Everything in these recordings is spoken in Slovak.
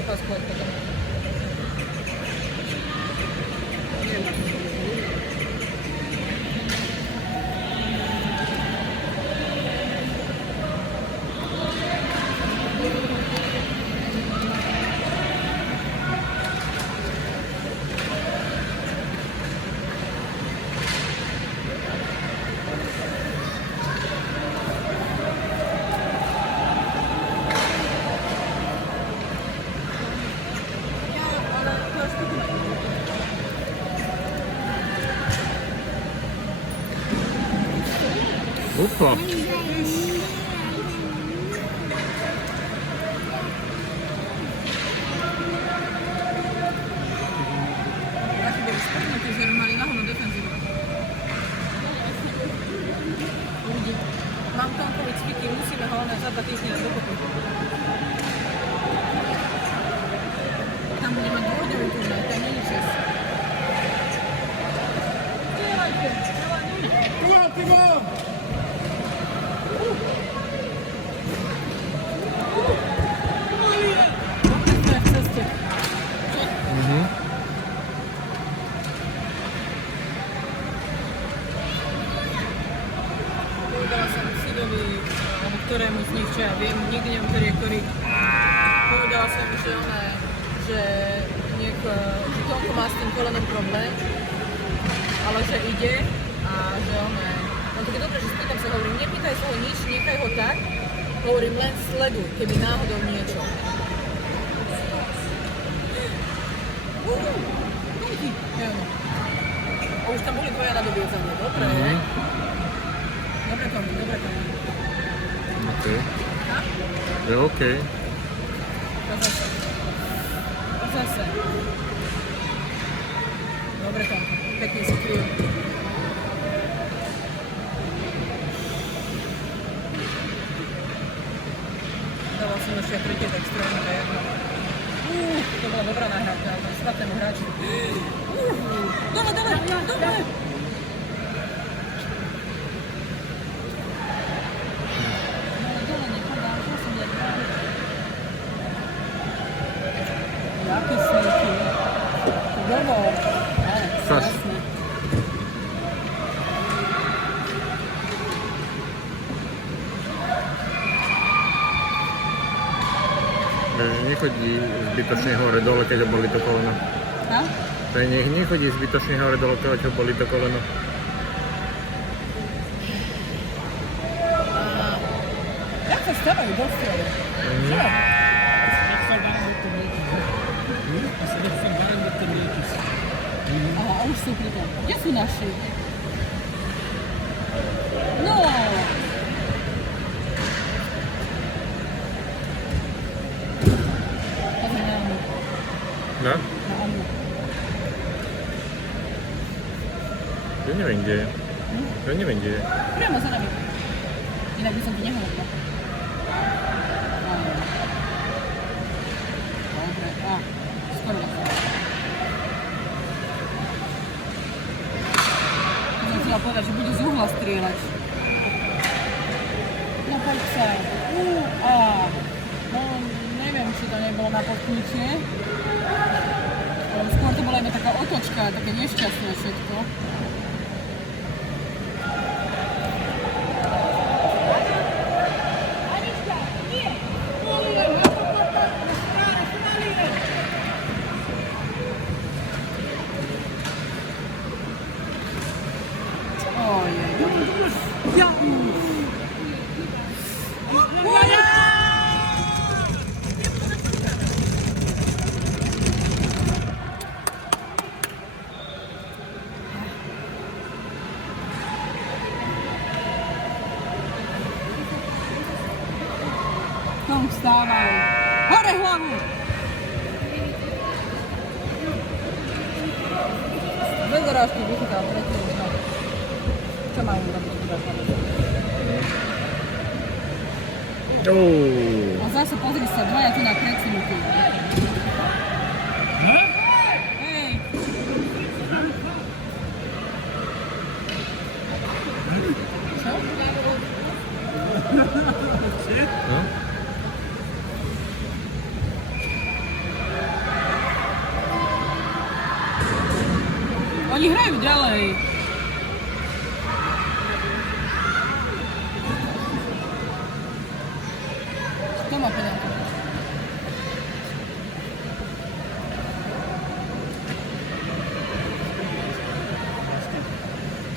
zapasku od potom. Opa. Naši boli spoknutí, že mali nahovnú defenzívu. Ľudí, mám Tomkovi cviky, musíme ho za 2 týždne na dokopy. Tam bude mať dôvodový turnaj, tam nie je čas. Ktorému z nich, čo ja viem, nikdy neviem, ktorý. Povedala som, že Tomko má s tým kolenom problém, ale že ide a že on to je dobré, že spýtam sa, hovorím, nepýtaj sa ho nič, nechaj ho tak, hovorím, len sleduj, keby náhodou niečo. A už tam boli dvoja na dobiedzanie, dobre. Dobre Tomi. OK. Je OK. To zase. Dobre Tomko, pekne si kryjú. Dával som ešte aj tretie tak strojníka jedno. To bola dobrá nahrávka, svatnému hráču. Dole! Jaký sníky. Domov. Saš. Nechodí zbytočne hore dole, keď ho boli to koleno. Ha? Nech nechodí zbytočne hore dole, keď ho boli to koleno. Jak sa stávajú do strede? Čo? Aha, už sú pri tom. Kde sú naši? No! Pozri na Anu. No? Na Anu. Ja neviem, kde je. Ja neviem, kde je. Priamo za nami. Inak by som ti nehovorila. Dobre, skoro na to. Som chcela povedať, že bude z uhla strieľať. No poď sa. No neviem, či to nebolo na potknutie. Skôr to bola iba taká otočka, také nešťastné všetko. Tom, vstávaj. Hore hlavu! Bez dorážky vychytal tretí. Čo majú robiť? A zase pozri sa, dvaja tu na predsunutí. Hej! Čo? Oni hrajú ďalej. Kto má penálku?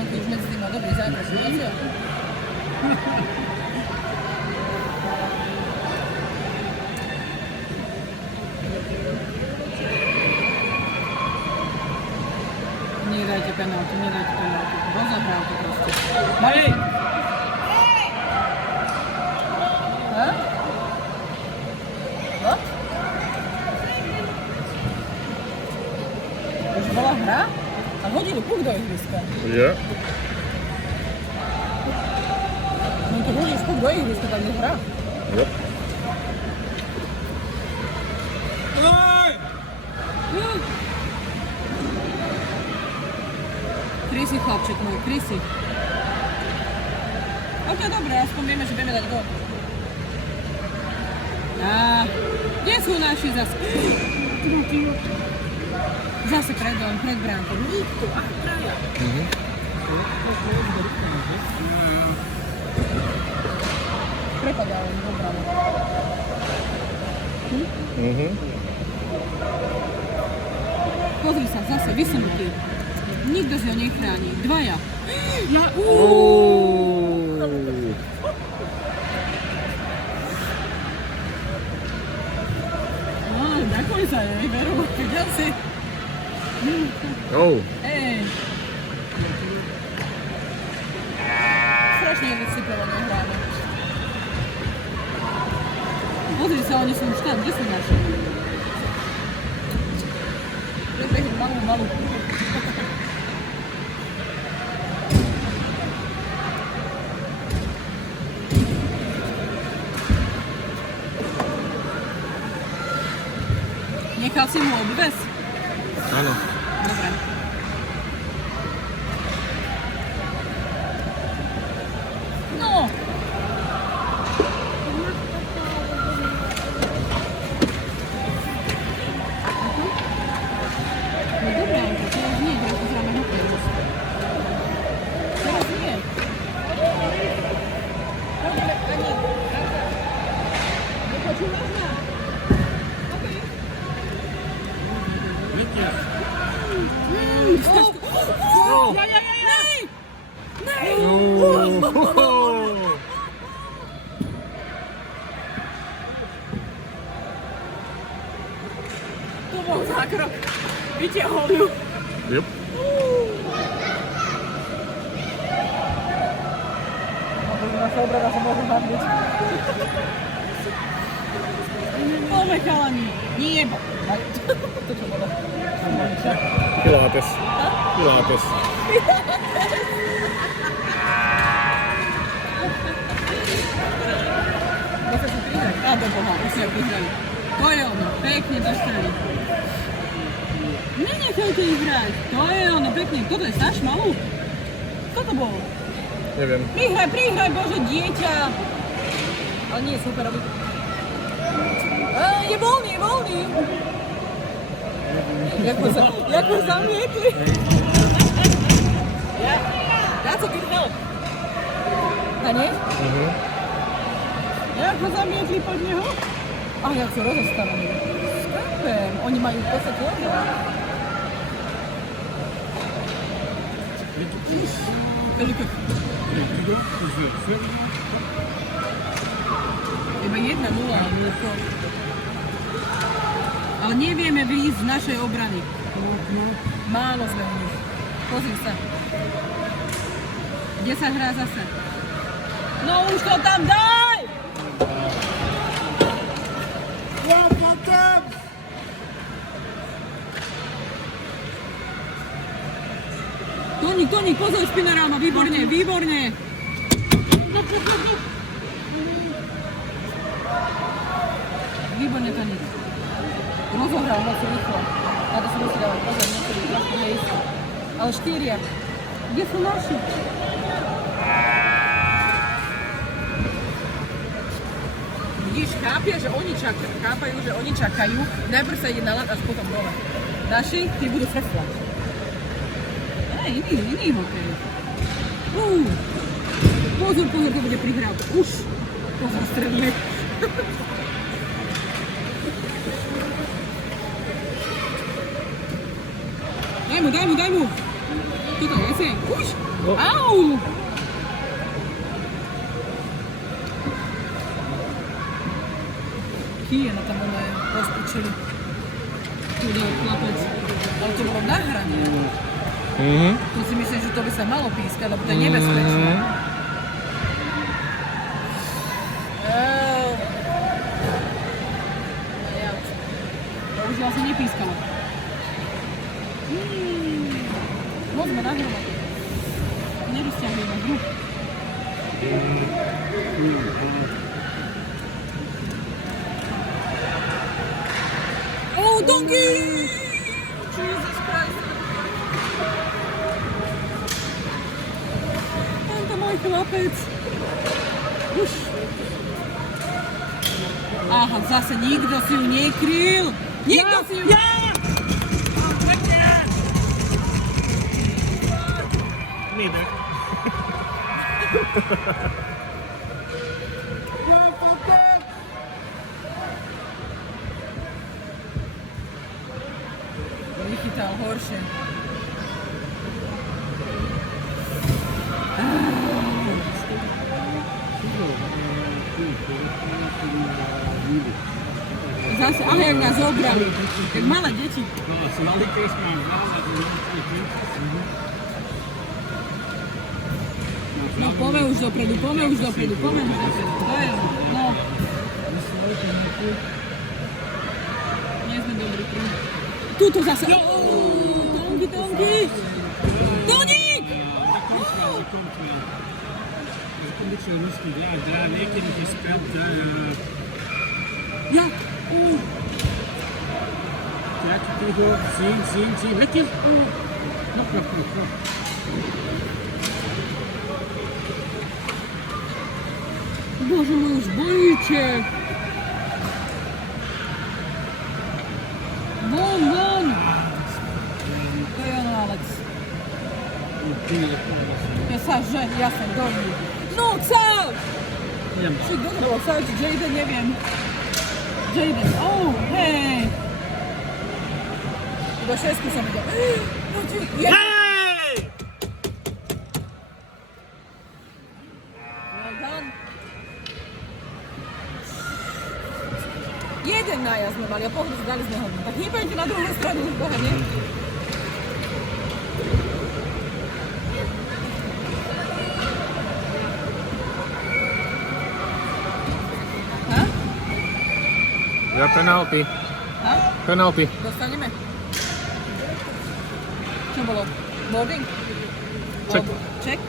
Tomky už medzi tým má dobrý zápas. Nedajte penáltu, nedajte penáltu. Rozohral to proste. Mali! What? Už bola hra? A hodili puk do ihriska. Ja. No to hodíš puk do ihriska, tak je hra. Ja. Krysi, chlapček môj, krysi. Ok, dobre, aspoň vieme, že vieme dať gól. Kde sú naši zase? Zase pred bránkou. Nikto, traja. Prepadal, dobrano. Pozri sa, zase vysunutý. Nikto si ho nechráni. Dvaja. Ďakujem sa, veru. Videl si? Ej. Strašne nedisciplinované hráme. Pozri sa, oni sú už tam. Kde sú naši? Prebehli malú. Nechal si mu obves? Áno. Dobre. No! No dobré, teraz nie, teraz pozráme hokej. Teraz nie. Nepočúvaš ma? To bol zákrok. Vytiahol ju. Yep. Naša obrana sa môže hambiť. Poďme chalani. Nie, to čo bolo? Pilates. Môžete si prihrať? Á, do Boha, už si ho prihrali. To je ono, pekne do strany. Nenechajte ich hrať. To je ono, pekne. Kto to je, Saš malú? Kto to bol? Neviem. Prihraj, Bože, dieťa. Ale nie, super, robí. Je voľný. Jak ho zamietli. That's a good help. A nie? Jak ho zamietli pod neho? Ach, jak sú rozostavený. Skápem. Oni majú v podstate jedno. Veľké. Iba 1-0, ale nevieme vyjsť z našej obrany. Málo sme u nich. Pozri sa. Kde sa hrá zase? No už to tam daj! Toník, pozor, Špinaráma, výborne. Výborne, Toník. Rozohral moc rýchlo. Na to si musí dávať pozor, niekedy trošku neistý. Ale 4. Kde sú naši? Vidíš, chápajú, že oni čakajú. Najprv sa ide na ľad, až potom dole. Naši, tí budú frflať. Ne, iný hokej. Pozor, to bude prihrávka. Už. Pozor, strelne. Daj mu. Toto je jasne. Už. Au. Kijena tam ona je rozpučili. Tu dal chlapec. Ale to bolo nahranie. To si myslím, že to by sa malo pískať, lebo to je nebezpečné. To už vlastne nepískalo. Môžeme nahromať. Nerozťahujeme hru. Oh, donkey! Jesus Christ! Tento môj chlapec. Už. Aha, zase nikto si ju nekryl. Nikto si ju... Neither. Vychytal horšie. Zase, aha, jak nás zobrali. Jak malé deti. No, poďme už dopredu. To je, no. Nie sme dobrí. Tuto zase. Tongi! Toník! Ja. Zie, lekker. Nog. Bože môj, už bojíte. Von! To je ono, Alex. Ja sa, že? Jasne, dobrý. No, Cav! Či kto to bolo? Cav, či Jaden, neviem. Jaden, hej! Do 6 som videl. Hej! Well done. Jeden nájazd sme mali a pohľadu dali sme ho. Tak hýbajte na druhú stranu už Boha, nie? Ha? Ja penalty. Ha? Penalty. Dostaneme. Čo bolo? Boarding? Check. Check?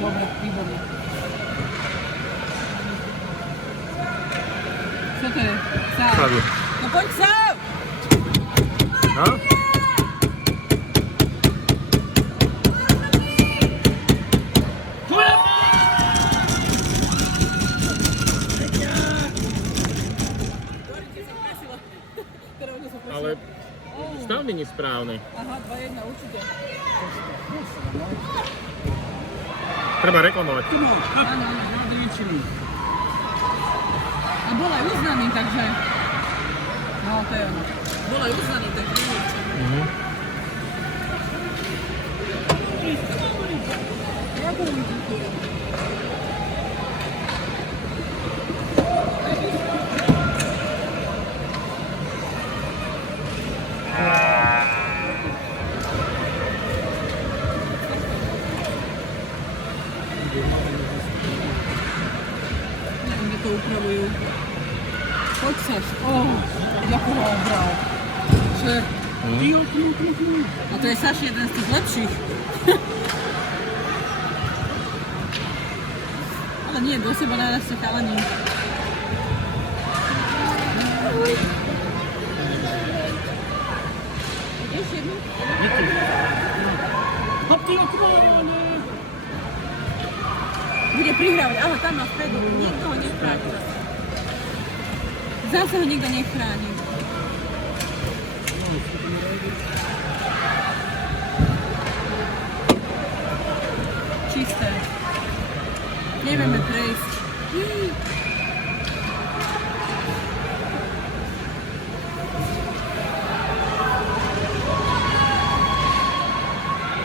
Dobre, výborné. Čo to je? Sáv. Sáv. No poď Sáv! No? Ale stav není správny. Aha, 2-1 určite. Treba reklamovať. Áno. A bol aj uznaný, takže... No, to je ono. Bol aj uznaný, takže nie. Neviem, kde to upravujú. Poď Saš. Ako ho obral. Že... A to je Saš jeden z tých lepších. Ale nie, do seba nájsť sa chalani. Ideš jednu? Bude prihrávať, ale tam na vpredu, nikto ho nestráti. Zase ho nikto nechráni. Čisté. Nevieme prejsť.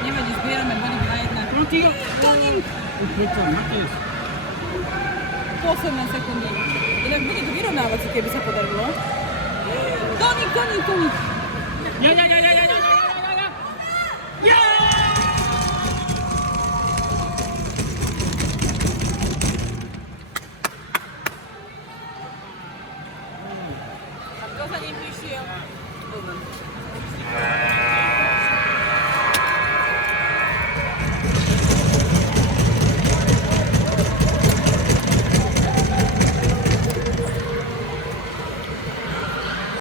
Nevadí, zbierame body 2-1. Kontík! Koník! Už preto, Matias. Posledné sekundy. Inak bude to vyrovnávací, keby sa podarilo. Koník! Ja.